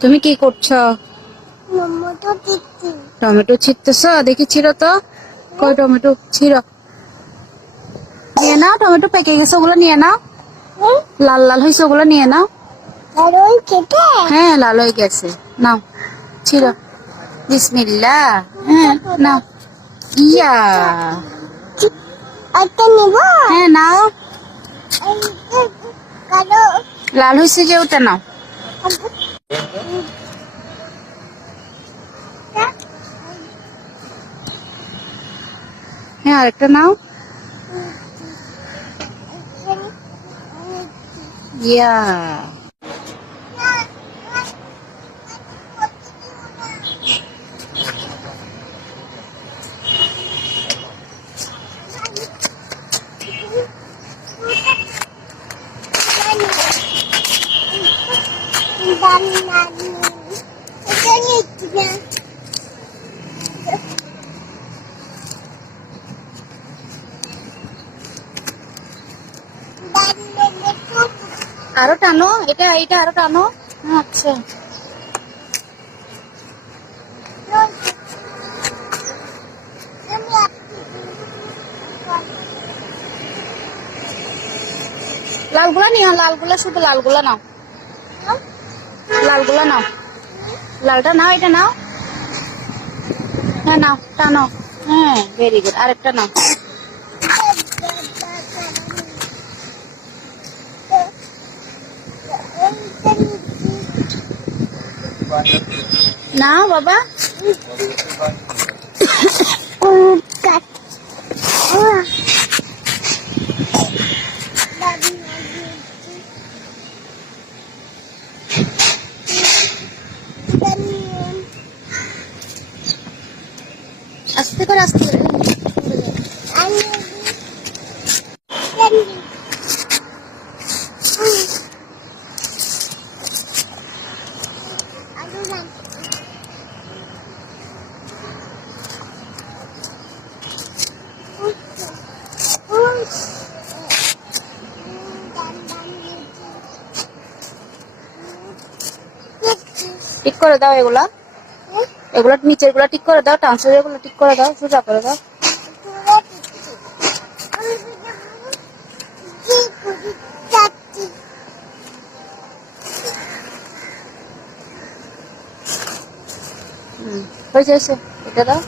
তুমি কি করছো? টমেটো ছিঁড়তেছ? দেখি ছিঁড়ো তো। কই টমেটো ছিঁড়ো। নিয়ে নাও, টমেটো পেকে গেছে, ওগুলো নিয়ে নাও। লাল লাল হয়েছে, ওগুলো নিয়ে নাও। হ্যাঁ, লাল হয়ে গেছে। নাও, ছিঁড়ো। বিসমিল্লাহ। হ্যাঁ, নাও। ইয়া, হ্যাঁ নাও। লাল হয়েছে যে, ওটা নাও। হ্যাঁ, আরেকটা নাও। ইয়া, আরো টানো, এটা এটা আরো টানো। আচ্ছা, লালগুলা নিও, লালগুলা, শুধু লালগুলা নাও। লালগুলা নাও, লালটা নাও, এটা নাও। হ্যাঁ নাও, টানো। হ্যাঁ, ভেরি গুড। আরেকটা নাও। নাও বাবা। আস্তে করে, আস্তে করে। ঠিক করে দাও এগুলা, এগুলো নিচের গুলা ঠিক করে দাও, টানসের গুলো ঠিক করে দাও, সোজা করে দাও। হয়েছে, এটা দাও।